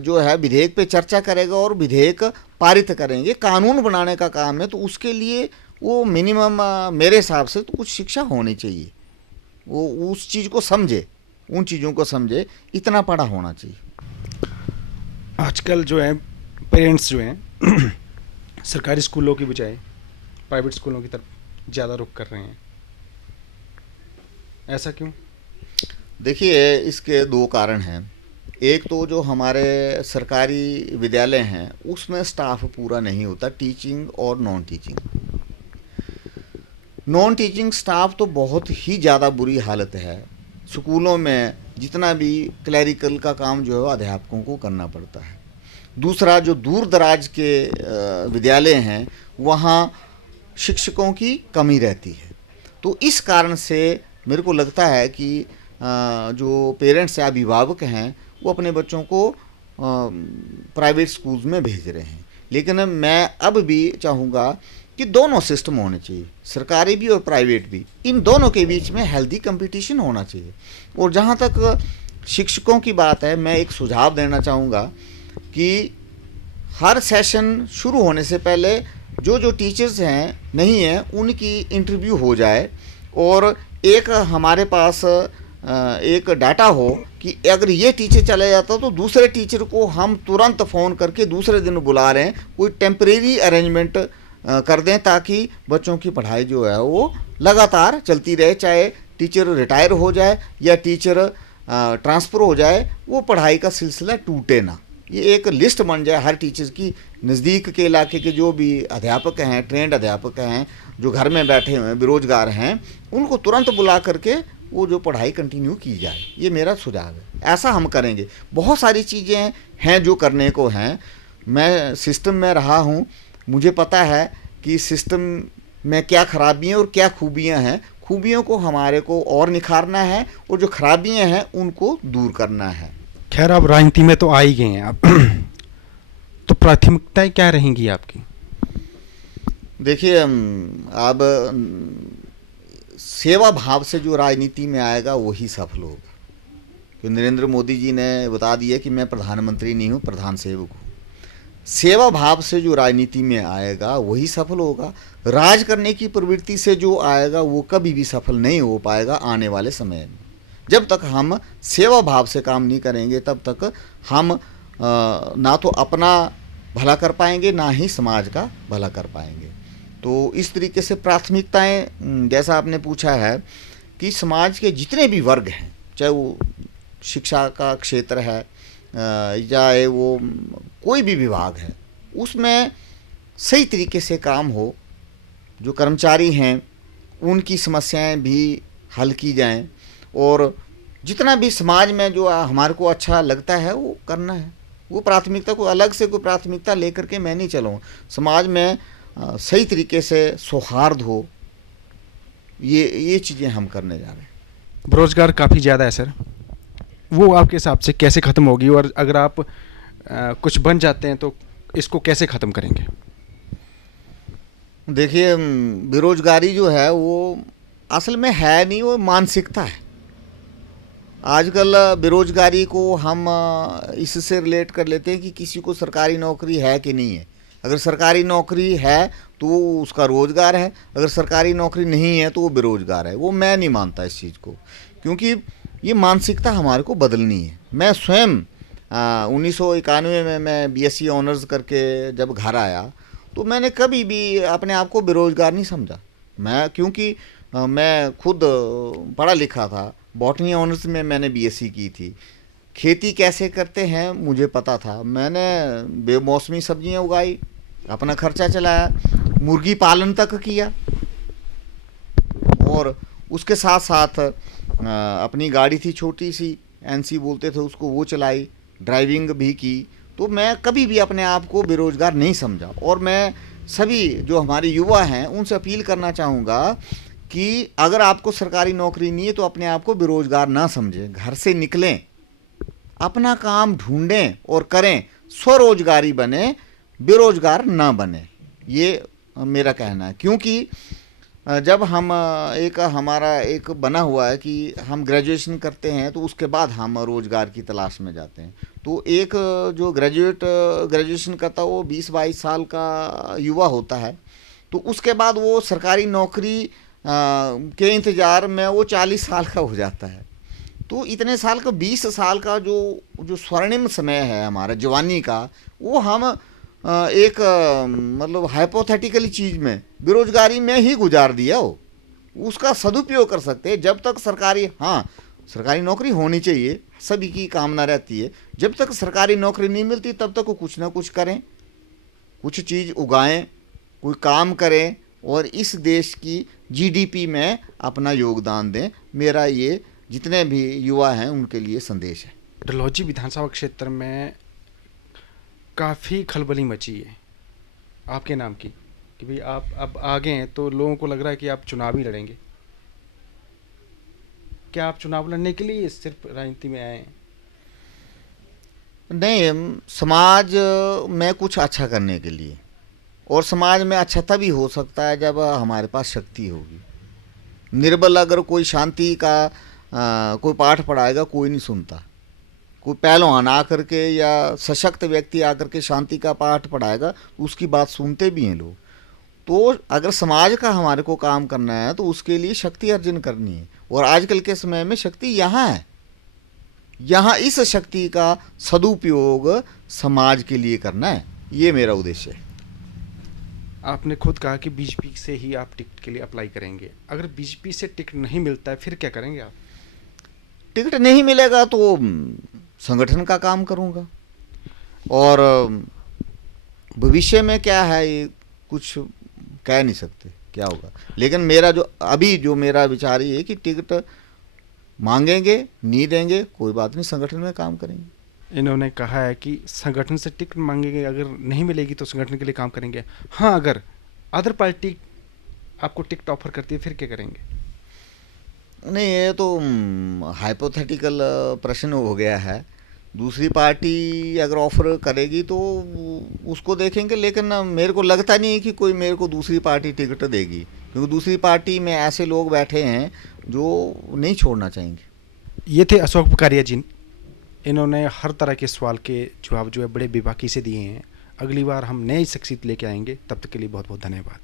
जो है विधेयक पे चर्चा करेगा और विधेयक पारित करेंगे, कानून बनाने का काम है। तो उसके लिए वो मिनिमम मेरे हिसाब से तो कुछ शिक्षा होनी चाहिए। वो उस चीज़ को समझे, उन चीज़ों को समझे, इतना पढ़ा होना चाहिए। आजकल जो है पेरेंट्स जो हैं सरकारी स्कूलों की बजाय प्राइवेट स्कूलों की तरफ ज़्यादा रुख कर रहे हैं, ऐसा क्यों? देखिए, इसके 2 कारण हैं। एक तो जो हमारे सरकारी विद्यालय हैं उसमें स्टाफ पूरा नहीं होता, टीचिंग और non teaching. Non teaching staff तो बहुत ही ज़्यादा बुरी हालत है। स्कूलों में जितना भी क्लैरिकल का काम जो है अध्यापकों को करना पड़ता है। दूसरा, जो दूर दराज के विद्यालय हैं वहाँ शिक्षकों की कमी रहती है। तो इस कारण से मेरे को लगता है कि जो पेरेंट्स या अभिभावक हैं वो अपने बच्चों को प्राइवेट स्कूल्स में भेज रहे हैं। लेकिन मैं अब भी चाहूँगा कि दोनों सिस्टम होने चाहिए, सरकारी भी और प्राइवेट भी। इन दोनों के बीच में हेल्दी कंपटीशन होना चाहिए। और जहाँ तक शिक्षकों की बात है, मैं एक सुझाव देना चाहूँगा कि हर सेशन शुरू होने से पहले जो टीचर्स हैं नहीं हैं उनकी इंटरव्यू हो जाए, और एक हमारे पास एक डाटा हो कि अगर ये टीचर चला जाता तो दूसरे टीचर को हम तुरंत फ़ोन करके दूसरे दिन बुला रहे हैं, कोई टेम्परेरी अरेंजमेंट कर दें ताकि बच्चों की पढ़ाई जो है वो लगातार चलती रहे। चाहे टीचर रिटायर हो जाए या टीचर ट्रांसफ़र हो जाए, वो पढ़ाई का सिलसिला टूटे ना। ये एक लिस्ट बन जाए हर टीचर की, नज़दीक के इलाके के जो भी अध्यापक हैं, ट्रेंड अध्यापक हैं, जो घर में बैठे हुए हैं, बेरोजगार हैं, उनको तुरंत बुला करके वो जो पढ़ाई कंटिन्यू की जाए। ये मेरा सुझाव है, ऐसा हम करेंगे। बहुत सारी चीज़ें हैं जो करने को हैं। मैं सिस्टम में रहा हूँ, मुझे पता है कि सिस्टम में क्या खराबियाँ और क्या खूबियाँ हैं। खूबियों को हमारे को और निखारना है और जो खराबियाँ हैं उनको दूर करना है। खैर, आप राजनीति में तो आ ही गए हैं आप तो प्राथमिकताएं क्या रहेंगी आपकी? देखिए, अब सेवा भाव से जो राजनीति में आएगा वही सफल होगा। कि नरेंद्र मोदी जी ने बता दिया कि मैं प्रधानमंत्री नहीं हूँ, प्रधान सेवक हूँ। सेवा भाव से जो राजनीति में आएगा वही सफल होगा। राज करने की प्रवृत्ति से जो आएगा वो कभी भी सफल नहीं हो पाएगा आने वाले समय में। जब तक हम सेवा भाव से काम नहीं करेंगे तब तक हम ना तो अपना भला कर पाएंगे ना ही समाज का भला कर पाएंगे। तो इस तरीके से प्राथमिकताएं, जैसा आपने पूछा है कि समाज के जितने भी वर्ग हैं, चाहे वो शिक्षा का क्षेत्र है चाहे वो कोई भी विभाग है, उसमें सही तरीके से काम हो। जो कर्मचारी हैं उनकी समस्याएं भी हल की जाएं, और जितना भी समाज में जो हमारे को अच्छा लगता है वो करना है। वो प्राथमिकता को अलग से कोई प्राथमिकता लेकर के मैं नहीं चलूँ। समाज में सही तरीके से सौहार्द हो, ये चीज़ें हम करने जा रहे हैं। बेरोजगार काफ़ी ज़्यादा है सर, वो आपके हिसाब से कैसे ख़त्म होगी? और अगर आप कुछ बन जाते हैं तो इसको कैसे ख़त्म करेंगे? देखिए, बेरोजगारी जो है वो असल में है नहीं, वो मानसिकता है। आजकल बेरोजगारी को हम इससे रिलेट कर लेते हैं कि किसी को सरकारी नौकरी है कि नहीं है। अगर सरकारी नौकरी है तो वो उसका रोज़गार है, अगर सरकारी नौकरी नहीं है तो वो बेरोजगार है। वो मैं नहीं मानता इस चीज़ को, क्योंकि ये मानसिकता हमारे को बदलनी है। मैं स्वयं 1991 में मैं बीएससी ऑनर्स करके जब घर आया तो मैंने कभी भी अपने आप को बेरोजगार नहीं समझा। क्योंकि मैं खुद पढ़ा लिखा था, बॉटनी ऑनर्स में मैंने बीएससी की थी। खेती कैसे करते हैं मुझे पता था। मैंने बेमौसमी सब्जियां उगाई, अपना खर्चा चलाया, मुर्गी पालन तक किया, और उसके साथ साथ अपनी गाड़ी थी छोटी सी, एनसी बोलते थे उसको, वो चलाई, ड्राइविंग भी की। तो मैं कभी भी अपने आप को बेरोज़गार नहीं समझा। और मैं सभी जो हमारे युवा हैं उनसे अपील करना चाहूँगा कि अगर आपको सरकारी नौकरी नहीं है तो अपने आप को बेरोज़गार ना समझें, घर से निकलें, अपना काम ढूंढें और करें, स्वरोजगारी बने, बेरोजगार ना बने। ये मेरा कहना है। क्योंकि जब हम हमारा एक बना हुआ है कि हम ग्रेजुएशन करते हैं तो उसके बाद हम रोज़गार की तलाश में जाते हैं। तो एक जो ग्रेजुएशन करता है वो 20-22 साल का युवा होता है, तो उसके बाद वो सरकारी नौकरी के इंतज़ार में वो 40 साल का हो जाता है। तो इतने साल का, 20 साल का जो स्वर्णिम समय है हमारा जवानी का, वो हम एक मतलब हाइपोथेटिकली चीज़ में, बेरोजगारी में ही गुजार दिया हो। उसका सदुपयोग कर सकते हैं। जब तक सरकारी नौकरी होनी चाहिए, सभी की कामना रहती है। जब तक सरकारी नौकरी नहीं मिलती तब तक वो कुछ ना कुछ करें, कुछ चीज़ उगाएं, कोई काम करें, और इस देश की जीडीपी में अपना योगदान दें। मेरा ये जितने भी युवा हैं उनके लिए संदेश है। डलहौजी विधानसभा क्षेत्र में काफ़ी खलबली मची है आपके नाम की कि भाई आप अब आगे हैं, तो लोगों को लग रहा है कि आप चुनाव ही लड़ेंगे। क्या आप चुनाव लड़ने के लिए सिर्फ राजनीति में आए हैं? नहीं, समाज में कुछ अच्छा करने के लिए, और समाज में अच्छा तभी हो सकता है जब हमारे पास शक्ति होगी। निर्बल अगर कोई शांति का कोई पाठ पढ़ाएगा, कोई नहीं सुनता। कोई पहलवान आकर के या सशक्त व्यक्ति आकर के शांति का पाठ पढ़ाएगा, उसकी बात सुनते भी हैं लोग। तो अगर समाज का हमारे को काम करना है तो उसके लिए शक्ति अर्जन करनी है, और आजकल के समय में शक्ति यहाँ है। यहाँ इस शक्ति का सदुपयोग समाज के लिए करना है, ये मेरा उद्देश्य है। आपने खुद कहा कि बीजेपी से ही आप टिकट के लिए अप्लाई करेंगे। अगर बीजेपी से टिकट नहीं मिलता है फिर क्या करेंगे आप? टिकट नहीं मिलेगा तो संगठन का काम करूँगा, और भविष्य में क्या है ये कुछ कह नहीं सकते क्या होगा। लेकिन मेरा जो मेरा विचार ये है कि टिकट मांगेंगे, नहीं देंगे कोई बात नहीं, संगठन में काम करेंगे। इन्होंने कहा है कि संगठन से टिकट मांगेंगे, अगर नहीं मिलेगी तो संगठन के लिए काम करेंगे। हाँ, अगर अदर पार्टी आपको टिकट ऑफर करती है फिर क्या करेंगे? नहीं, ये तो हाइपोथेटिकल प्रश्न हो गया है। दूसरी पार्टी अगर ऑफर करेगी तो उसको देखेंगे, लेकिन मेरे को लगता नहीं है कि कोई मेरे को दूसरी पार्टी टिकट देगी, क्योंकि दूसरी पार्टी में ऐसे लोग बैठे हैं जो नहीं छोड़ना चाहेंगे। ये थे अशोक बुकारिया जी। इन्होंने हर तरह के सवाल के जवाब जो है बड़े बेबाकी से दिए हैं। अगली बार हम नई शख्सियत लेके आएंगे, तब तक के लिए बहुत बहुत धन्यवाद।